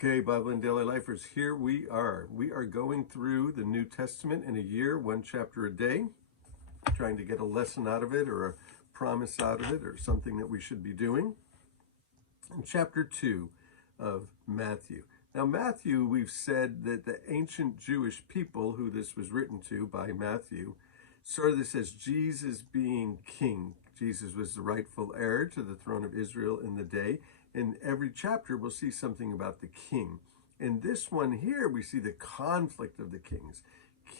Okay, Bible and Daily Lifers, here we are. We are going through the New Testament in a year, one chapter a day, trying to get a lesson out of it or a promise out of it or something that we should be doing. In chapter 2 of Matthew. Now, Matthew, we've said that the ancient Jewish people who this was written to by Matthew saw this as Jesus being king. Jesus was the rightful heir to the throne of Israel in the day. In every chapter, we'll see something about the king. In this one here, we see the conflict of the kings.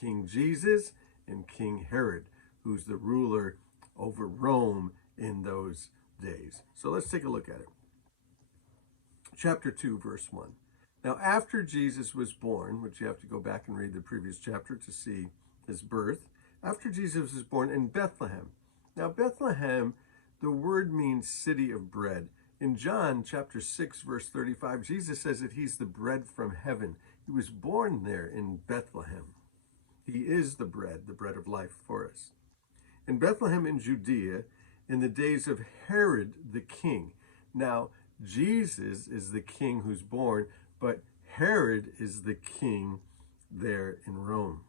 King Jesus and King Herod, who's the ruler over Rome in those days. So let's take a look at it. Chapter 2, verse 1. Now, after Jesus was born, which you have to go back and read the previous chapter to see his birth, after Jesus was born in Bethlehem. Now, Bethlehem, the word means city of bread. In John chapter 6, verse 35, Jesus says that he's the bread from heaven. He was born there in Bethlehem. He is the bread of life for us. In Bethlehem in Judea, in the days of Herod the king. Now, Jesus is the king who's born, but Herod is the king there in Rome.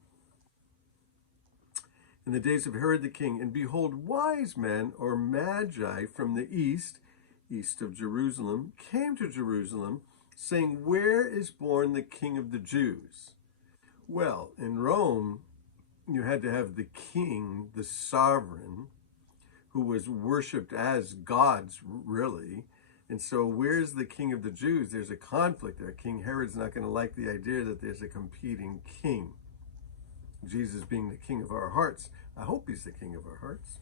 In the days of Herod the king, and behold, wise men or magi from the east of Jerusalem, came to Jerusalem, saying, "Where is born the King of the Jews?" Well, in Rome, you had to have the king, the sovereign, who was worshipped as gods, really. And so where's the King of the Jews? There's a conflict there. King Herod's not going to like the idea that there's a competing king. Jesus being the king of our hearts. I hope he's the king of our hearts.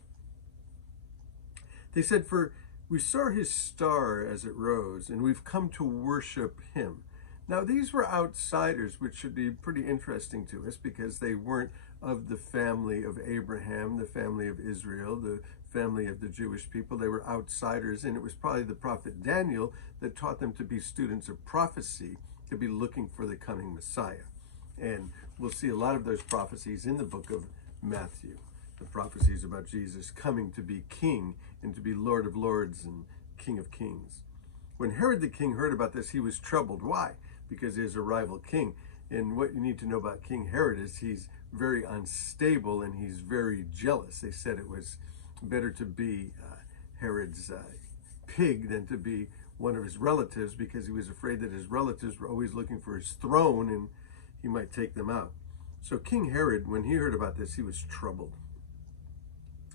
They said, "For we saw his star as it rose, and we've come to worship him." Now, these were outsiders, which should be pretty interesting to us because they weren't of the family of Abraham, the family of Israel, the family of the Jewish people. They were outsiders, and it was probably the prophet Daniel that taught them to be students of prophecy, to be looking for the coming Messiah. And we'll see a lot of those prophecies in the book of Matthew. The prophecies about Jesus coming to be king and to be Lord of Lords and King of Kings. When Herod the king heard about this, he was troubled. Why? Because there's a rival king. And what you need to know about King Herod is he's very unstable and he's very jealous. They said it was better to be Herod's pig than to be one of his relatives because he was afraid that his relatives were always looking for his throne and he might take them out. So King Herod, when he heard about this, he was troubled.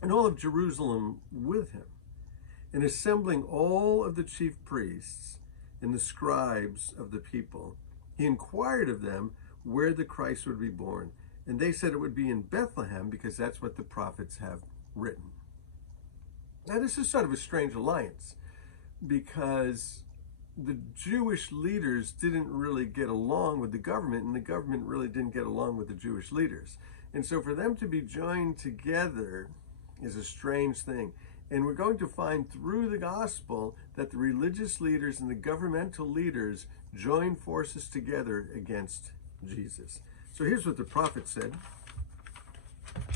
And all of Jerusalem with him, and assembling all of the chief priests and the scribes of the people, he inquired of them where the Christ would be born. And they said it would be in Bethlehem because that's what the prophets have written. Now, this is sort of a strange alliance because the Jewish leaders didn't really get along with the government, and the government really didn't get along with the Jewish leaders. And so for them to be joined together is a strange thing. And we're going to find through the gospel that the religious leaders and the governmental leaders join forces together against Jesus. So here's what the prophet said.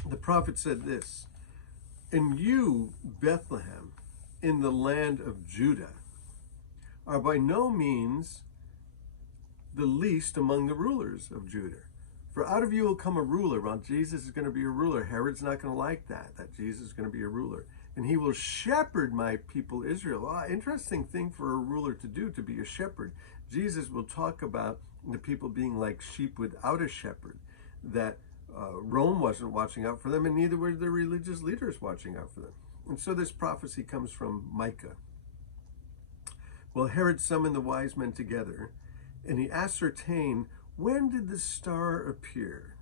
The prophet said this, "And you, Bethlehem, in the land of Judah, are by no means the least among the rulers of Judah. For out of you will come a ruler." Well, Jesus is going to be a ruler. Herod's not going to like that Jesus is going to be a ruler. "And he will shepherd my people Israel." Interesting thing for a ruler to do, to be a shepherd. Jesus will talk about the people being like sheep without a shepherd, that Rome wasn't watching out for them, and neither were the religious leaders watching out for them. And so this prophecy comes from Micah. "Well, Herod summoned the wise men together, and he ascertained when did the star appear.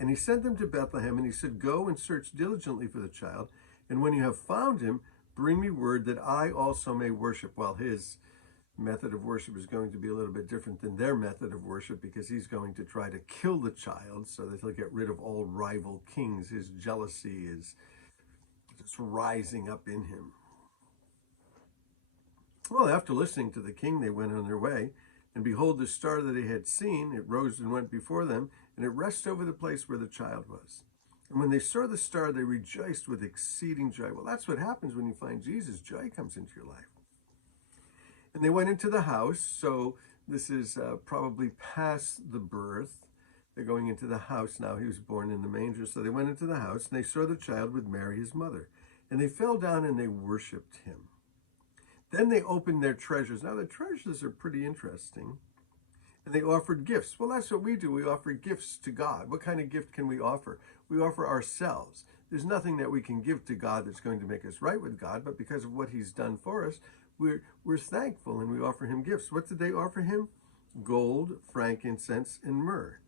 And he sent them to Bethlehem, and he said, 'Go and search diligently for the child, and when you have found him, bring me word that I also may worship.'" Well, his method of worship is going to be a little bit different than their method of worship because he's going to try to kill the child so that he'll get rid of all rival kings. His jealousy is just rising up in him. Well, after listening to the king, they went on their way. And behold, the star that they had seen, it rose and went before them, and it rested over the place where the child was. And when they saw the star, they rejoiced with exceeding joy. Well, that's what happens when you find Jesus. Joy comes into your life. And they went into the house. So This is probably past the birth. They're going into the house now. He was born in the manger. So they went into the house, and they saw the child with Mary, his mother. And they fell down and they worshiped him. Then they opened their treasures. Now, the treasures are pretty interesting. And they offered gifts. Well, that's what we do. We offer gifts to God. What kind of gift can we offer? We offer ourselves. There's nothing that we can give to God that's going to make us right with God, but because of what he's done for us, we're thankful and we offer him gifts. What did they offer him? Gold, frankincense, and myrrh.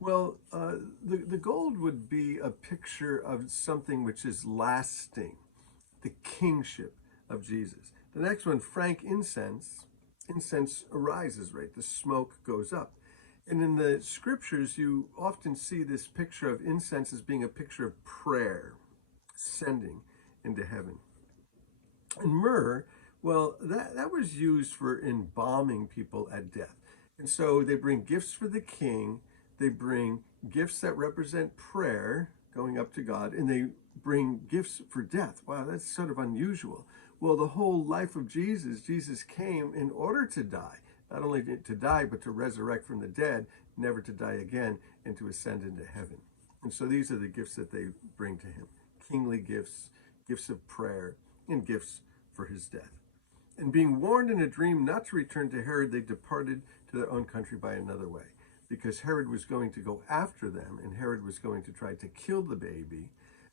Well, the gold would be a picture of something which is lasting, the kingship of Jesus. The next one, frankincense. Incense arises, right? The smoke goes up. And in the scriptures, you often see this picture of incense as being a picture of prayer, ascending into heaven. And myrrh, well, that was used for embalming people at death. And so they bring gifts for the king, they bring gifts that represent prayer, going up to God, and they bring gifts for death. Wow, that's sort of unusual. Well, the whole life of Jesus came in order to die. Not only to die, but to resurrect from the dead, never to die again, and to ascend into heaven. And so these are the gifts that they bring to him. Kingly gifts, gifts of prayer, and gifts for his death. And being warned in a dream not to return to Herod, they departed to their own country by another way, because Herod was going to go after them, and Herod was going to try to kill the baby.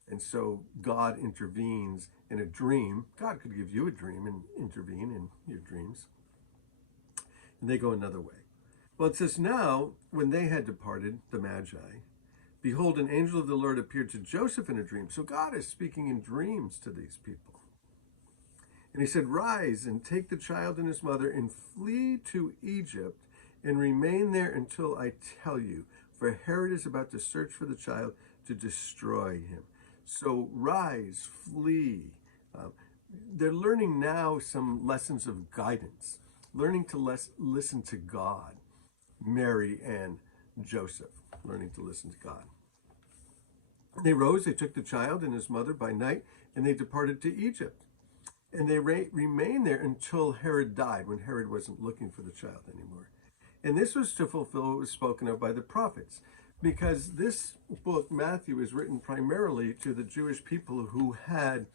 And so God intervenes in a dream. God could give you a dream and intervene in your dreams. And they go another way. Well, it says, now, when they had departed, the Magi, behold, an angel of the Lord appeared to Joseph in a dream. So God is speaking in dreams to these people. And he said, rise and take the child and his mother and flee to Egypt and remain there until I tell you. For Herod is about to search for the child to destroy him. So rise, flee. They're learning now some lessons of guidance, learning to listen to God. Mary and Joseph, learning to listen to God. They rose, they took the child and his mother by night, and they departed to Egypt. And they remained there until Herod died, when Herod wasn't looking for the child anymore. And this was to fulfill what was spoken of by the prophets, because this book, Matthew, is written primarily to the Jewish people who had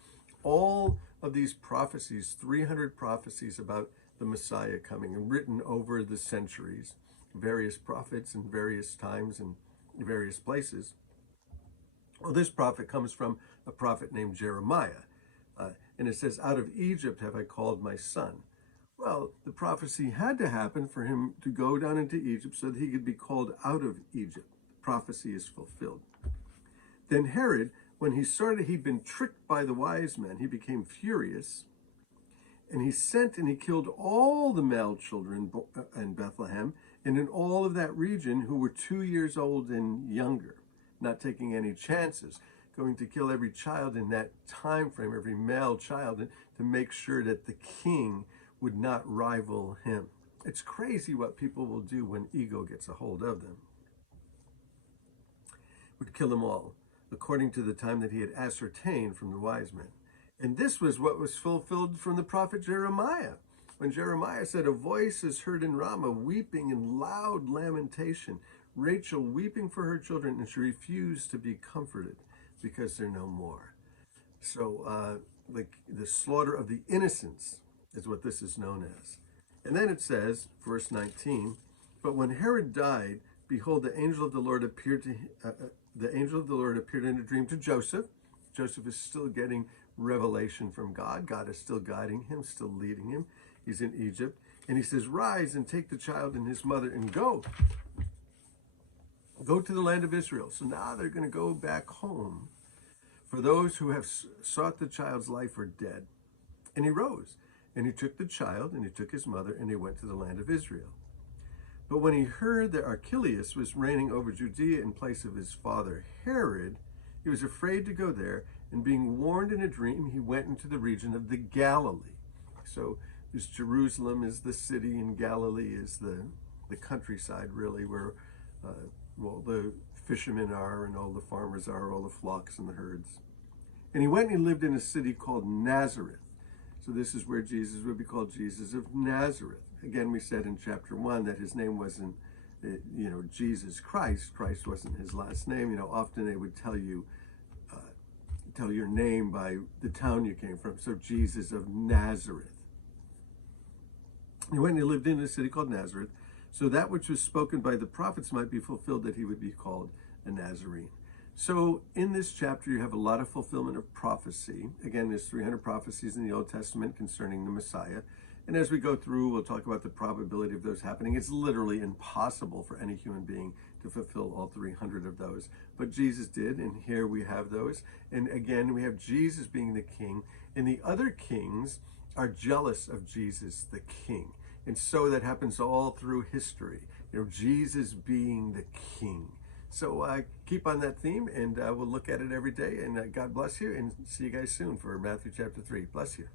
all of these prophecies, 300 prophecies about the Messiah coming, and written over the centuries, various prophets in various times and various places. Well, this prophet comes from a prophet named Jeremiah. And it says, out of Egypt have I called my son. Well, the prophecy had to happen for him to go down into Egypt so that he could be called out of Egypt. The prophecy is fulfilled. Then Herod, when he saw that he'd been tricked by the wise men, he became furious. And he sent and he killed all the male children in Bethlehem and in all of that region who were 2 years old and younger, not taking any chances, going to kill every child in that time frame, every male child, to make sure that the king would not rival him. It's crazy what people will do when ego gets a hold of them. Would kill them all, according to the time that he had ascertained from the wise men. And this was what was fulfilled from the prophet Jeremiah, when Jeremiah said, a voice is heard in Ramah, weeping in loud lamentation, Rachel weeping for her children, and she refused to be comforted because they're no more. So the slaughter of the innocents is what this is known as. And then it says, verse 19, but when Herod died, behold, the angel of the Lord appeared in a dream to Joseph. Joseph is still getting revelation from God. God is still guiding him, still leading him. He's in Egypt. And he says, rise and take the child and his mother and go. Go to the land of Israel. So now they're going to go back home. For those who have sought the child's life are dead. And he rose, and he took the child, and he took his mother, and he went to the land of Israel. But when he heard that Archelaus was reigning over Judea in place of his father Herod, he was afraid to go there, and being warned in a dream, he went into the region of the Galilee. So this Jerusalem is the city, and Galilee is the countryside, really, where the fishermen are, and all the farmers are, all the flocks and the herds. And he went and he lived in a city called Nazareth. So this is where Jesus would be called Jesus of Nazareth. again, we said in chapter 1 that his name wasn't, Jesus Christ. Christ wasn't his last name. Often they would tell your name by the town you came from. So Jesus of Nazareth. He went and he lived in a city called Nazareth, so that which was spoken by the prophets might be fulfilled, that he would be called a Nazarene. So in this chapter, you have a lot of fulfillment of prophecy. Again, there's 300 prophecies in the Old Testament concerning the Messiah. And as we go through, we'll talk about the probability of those happening. It's literally impossible for any human being to fulfill all 300 of those. But Jesus did, and here we have those. And again, we have Jesus being the king, and the other kings are jealous of Jesus, the king. And so that happens all through history, Jesus being the king. So keep on that theme, and we'll look at it every day. And God bless you, and see you guys soon for Matthew chapter 3. Bless you.